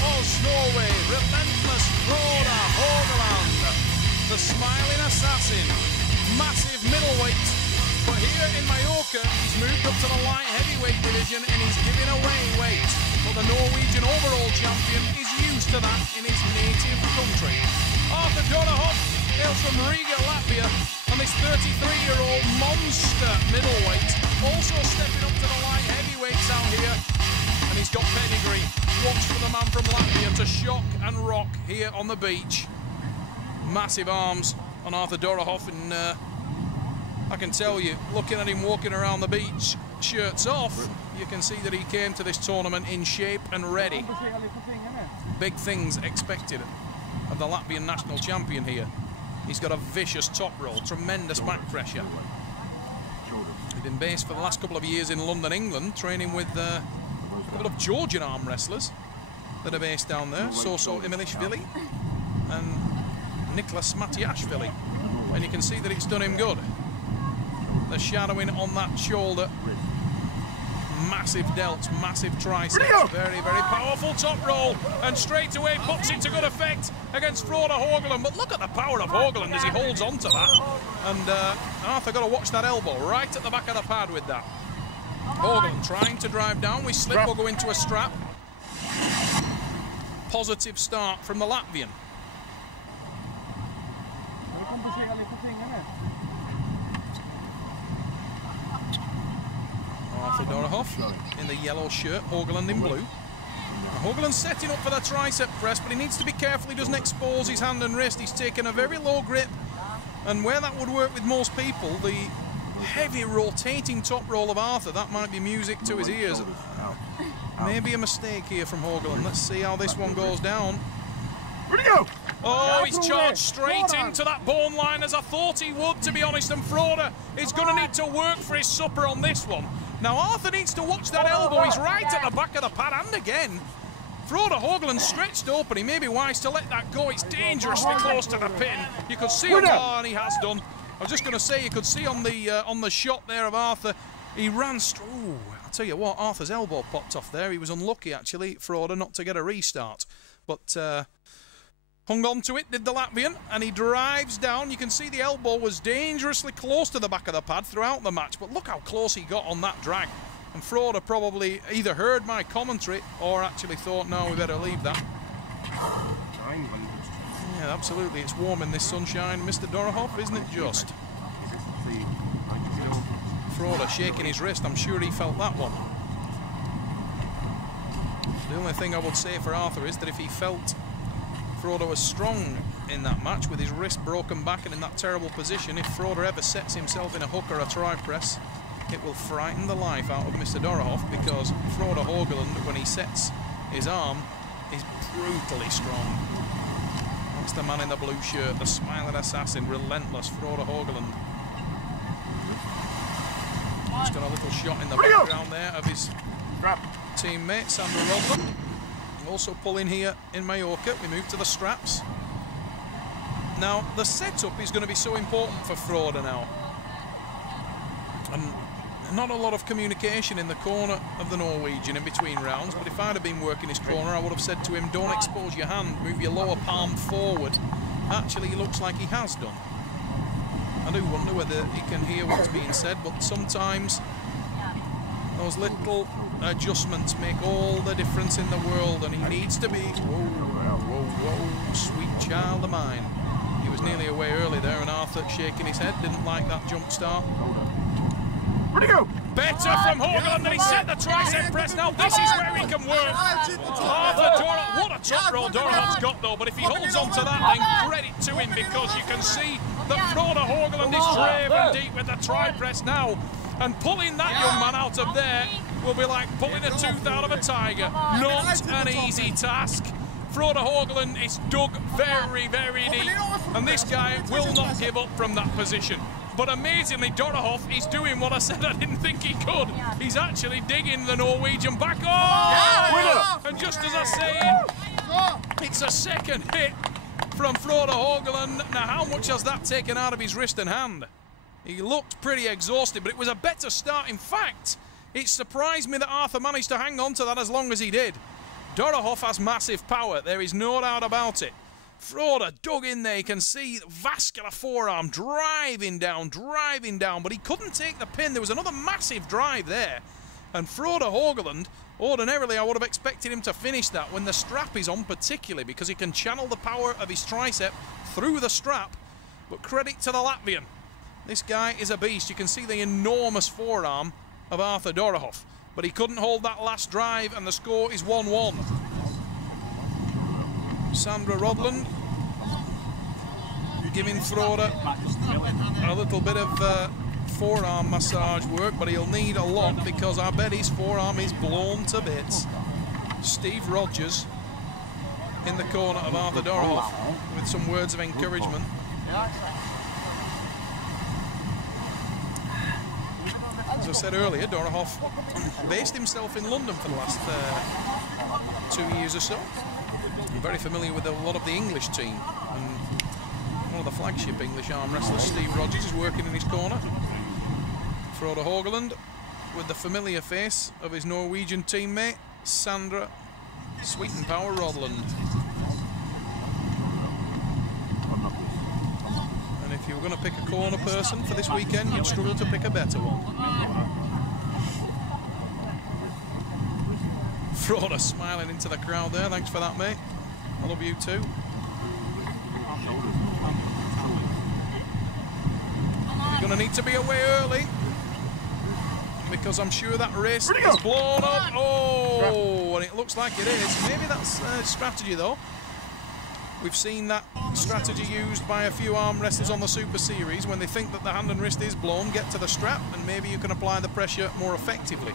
was Norway, relentless Frode Haugland, the smiling assassin, massive middleweight. But here in Mallorca, he's moved up to the light heavyweight division and he's giving away weight. But the Norwegian overall champion is used to that in his native country. Arthur Dorohov hails from Riga, Latvia, and this 33-year-old monster middleweight also stepping up to the light heavyweights out here. And he's got pedigree. Watch for the man from Latvia to shock and rock here on the beach. Massive arms on Arthur Dorohov, and I can tell you, looking at him walking around the beach, shirts off, you can see that he came to this tournament in shape and ready. Big things expected of the Latvian national champion here. He's got a vicious top roll, tremendous back pressure. He's been based for the last couple of years in London, England, training with a couple of Georgian arm wrestlers that are based down there, Soso Imilishvili and Nicholas Matiashvili. And you can see that it's done him good. The shadowing on that shoulder, massive delts, massive triceps, very, very powerful top roll, and straight away puts it to good effect against Frode Haugland. But look at the power of Haugland as he holds on to that. And Arthur got to watch that elbow right at the back of the pad with that. Haugland trying to drive down. We slip, we'll go into a strap. Positive start from the Latvian. Arthur Dorohov in the yellow shirt, Haugland in blue. Haugland's setting up for the tricep press, but he needs to be careful he doesn't expose his hand and wrist. He's taken a very low grip, and where that would work with most people, the heavy rotating top roll of Arthur, that might be music to his ears. Maybe a mistake here from Haugland. Let's see how this one goes down. Oh, he's charged straight into that bone line, as I thought he would, to be honest, and Frode is going to need to work for his supper on this one. Now Arthur needs to watch that elbow. He's right at the back of the pad, and again Frode Haugland stretched open. He may be wise to let that go. It's dangerously close to the pin. You could see him, and he has done. I was just going to say, you could see on the shot there of Arthur, he ran straight. I'll tell you what, Arthur's elbow popped off there. He was unlucky, actually, Frode, not to get a restart. But hung on to it, did the Latvian, and he drives down. You can see the elbow was dangerously close to the back of the pad throughout the match, but look how close he got on that drag. And Frode probably either heard my commentary or actually thought, no, we better leave that. Yeah, absolutely. It's warm in this sunshine, Mr. Dorohov, isn't it just? Frode shaking his wrist. I'm sure he felt that one. The only thing I would say for Arthur is that if he felt Frode was strong in that match with his wrist broken back and in that terrible position, if Frode ever sets himself in a hook or a tri-press, it will frighten the life out of Mr. Dorohov, because Frode Haugland, when he sets his arm, is brutally strong. That's the man in the blue shirt, the smiling assassin, relentless Frode Haugland. Just got a little shot in the background there of his teammate, Sandro Rodler. Also pulling here in Mallorca. We move to the straps. Now, the setup is going to be so important for Frode now. And not a lot of communication in the corner of the Norwegian in between rounds, but if I'd have been working his corner, I would have said to him, don't expose your hand, move your lower palm forward. Actually, he looks like he has done. I do wonder whether he can hear what's being said, but sometimes those little adjustments make all the difference in the world, and he needs to be, whoa, sweet child of mine. He was nearly away early there, and Arthur shaking his head, didn't like that jump start. Better from Haugland, and he set the tricep press. Now this is where he can work. Arthur Dorohov, what a top roll Dorohov's got though, but if he holds on to that, then credit to him, because you can see that Frode Haugland is brave and deep with the tri-press now. And pulling that young man out of there will be like pulling a tooth out of a tiger. Not an easy task. Frode Haugland is dug very, very deep, and this guy will not give up from that position. But amazingly, Dorohov is doing what I said I didn't think he could. He's actually digging the Norwegian back. Oh! And just as I say it, it's a second hit from Frode Haugland. Now, how much has that taken out of his wrist and hand? He looked pretty exhausted, but it was a better start. In fact, it surprised me that Arthur managed to hang on to that as long as he did. Dorohov has massive power, there is no doubt about it. Frode dug in there, you can see vascular forearm driving down, but he couldn't take the pin. There was another massive drive there. And Frode Haugland, ordinarily I would have expected him to finish that when the strap is on, particularly because he can channel the power of his tricep through the strap. But credit to the Latvian. This guy is a beast. You can see the enormous forearm of Arthur Dorohov. But he couldn't hold that last drive, and the score is 1-1. Sandra Rodland giving Frode a little bit of forearm massage work, but he'll need a lot because I bet his forearm is blown to bits. Steve Rogers in the corner of Arthur Dorohov with some words of encouragement. As I said earlier, Dorohov based himself in London for the last 2 years or so. I'm very familiar with a lot of the English team, and one of the flagship English arm wrestlers, Steve Rogers, is working in his corner. Frode Haugland with the familiar face of his Norwegian teammate, Sandra Sweet and Power Rodland. And if you were going to pick a corner person for this weekend, you'd struggle to pick a better one. Frode smiling into the crowd there. Thanks for that, mate. I love you too. You're going to need to be away early because I'm sure that race is blown up. Oh, and it looks like it is. Maybe that's strategy though. We've seen that strategy used by a few arm wrestlers on the Super Series when they think that the hand and wrist is blown, get to the strap, and maybe you can apply the pressure more effectively.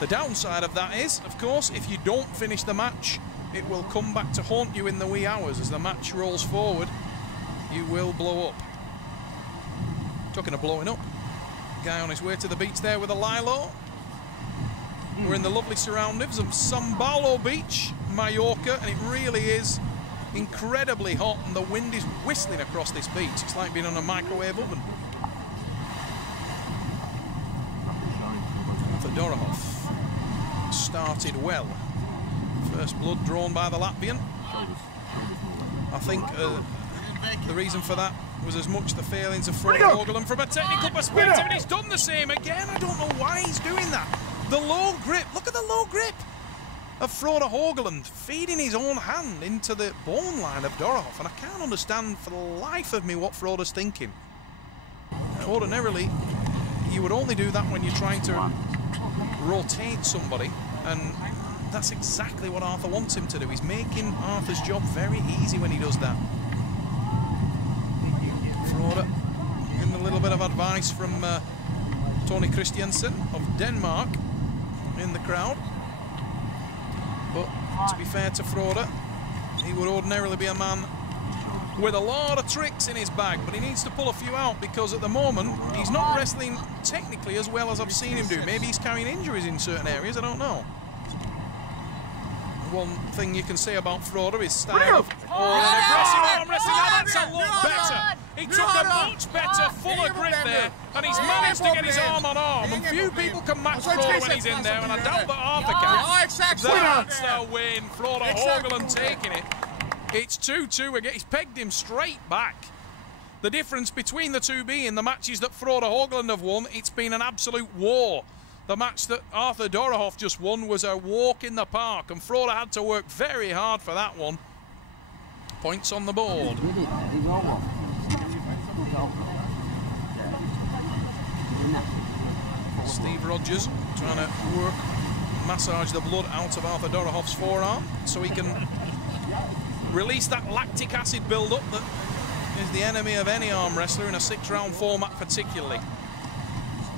The downside of that is, of course, if you don't finish the match, it will come back to haunt you in the wee hours. As the match rolls forward, you will blow up. Talking of blowing up, guy on his way to the beach there with a lilo. We're in the lovely surroundings of Sambalo Beach, Mallorca, and it really is incredibly hot, and the wind is whistling across this beach. It's like being on a microwave oven. For Dorohov, started well. First blood drawn by the Latvian. I think the reason for that was as much the failings of Frode Haugland from a technical perspective, and he's done the same again. I don't know why he's doing that. The low grip, look at the low grip of Frode Haugland, feeding his own hand into the bone line of Dorohov, and I can't understand for the life of me what Frode's thinking. Ordinarily, you would only do that when you're trying to rotate somebody, and that's exactly what Arthur wants him to do. He's making Arthur's job very easy when he does that. Frode getting a little bit of advice from Tony Christiansen of Denmark in the crowd. But to be fair to Frode, he would ordinarily be a man with a lot of tricks in his bag, but he needs to pull a few out because at the moment he's not wrestling technically as well as I've seen him do. Maybe he's carrying injuries in certain areas, I don't know. One thing you can say about Frode is style of aggressive arm wrestling. Now that's a lot better. He took a much better, fuller grip there, and he's managed to get his arm on arm. And few people can match Frode when he's in there, and I doubt that Arthur can. That's the win. Frode Haugland taking it. It's 2-2 again. He's pegged him straight back. The difference between the two being the matches that Frode Haugland have won, it's been an absolute war. The match that Arthur Dorohov just won was a walk in the park, and Frode had to work very hard for that one. Points on the board. Steve Rogers trying to work, massage the blood out of Arthur Dorohov's forearm so he can release that lactic acid build-up that is the enemy of any arm wrestler in a 6-round format particularly.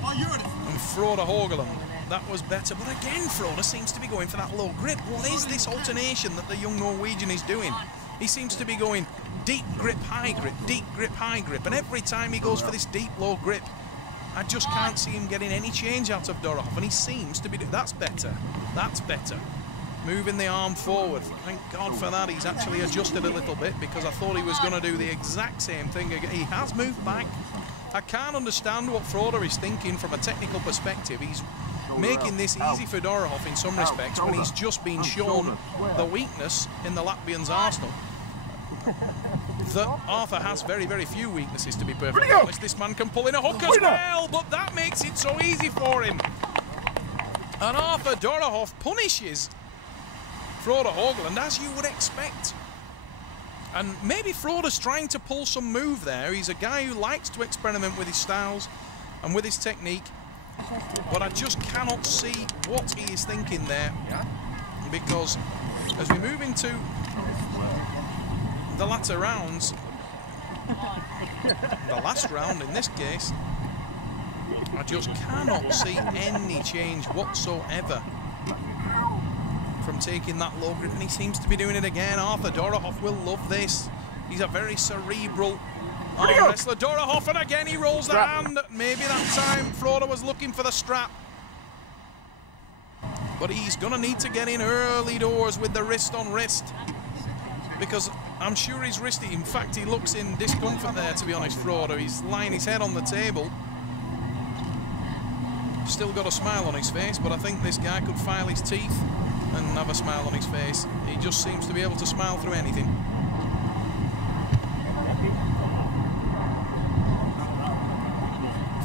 And Frode Haugland, that was better, but again Frode seems to be going for that low grip. What is this alternation that the young Norwegian is doing? He seems to be going deep grip, high grip, deep grip, high grip, and every time he goes for this deep, low grip, I just can't see him getting any change out of Dorohov, and he seems to be doing... That's better. That's better. Moving the arm forward. Thank God for that. He's actually adjusted a little bit because I thought he was going to do the exact same thing again. He has moved back. I can't understand what Frode is thinking from a technical perspective. He's making this easy for Dorohov in some respects when he's just been shown the weakness in the Latvian's arsenal. That Arthur has very, very few weaknesses, to be perfectly honest. This man can pull in a hook as well, but that makes it so easy for him. And Arthur Dorohov punishes Frode Haugland, as you would expect. And maybe Frode's trying to pull some move there. He's a guy who likes to experiment with his styles and with his technique. But I just cannot see what he is thinking there. Because as we move into the latter rounds, the last round in this case, I just cannot see any change whatsoever from taking that low grip, and he seems to be doing it again. Arthur Dorohov will love this. He's a very cerebral arm wrestler. Dorohov, and again he rolls the hand. Maybe that time Frode was looking for the strap. But he's going to need to get in early doors with the wrist on wrist, because I'm sure he's wristy. In fact, he looks in discomfort there, to be honest, Frode. He's lying his head on the table. Still got a smile on his face, but I think this guy could file his teeth and have a smile on his face. He just seems to be able to smile through anything.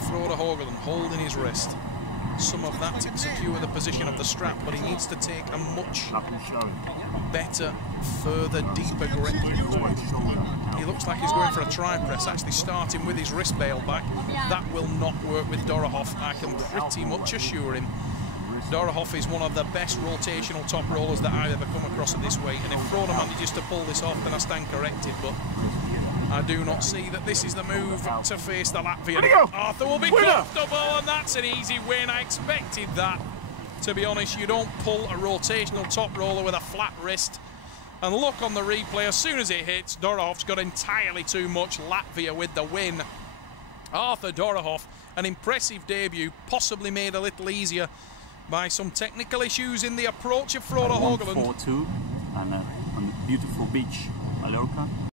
Frode Haugland holding his wrist. Some of that to secure the position of the strap, but he needs to take a much better, further, deeper grip. He looks like he's going for a tri-press, actually starting with his wrist bail back. That will not work with Dorohov, I can pretty much assure him. Dorohov is one of the best rotational top rollers that I've ever come across at this weight, and if Frode manages to pull this off, then I stand corrected, but I do not see that this is the move to face the Latvian. Arthur will be comfortable, and that's an easy win. I expected that. To be honest, you don't pull a rotational top roller with a flat wrist. And look on the replay, as soon as it hits, Dorohov's got entirely too much. Latvia with the win. Arthur Dorohov, an impressive debut, possibly made a little easier by some technical issues in the approach of Frode Haugland. 4-2 and on a beautiful beach, Mallorca.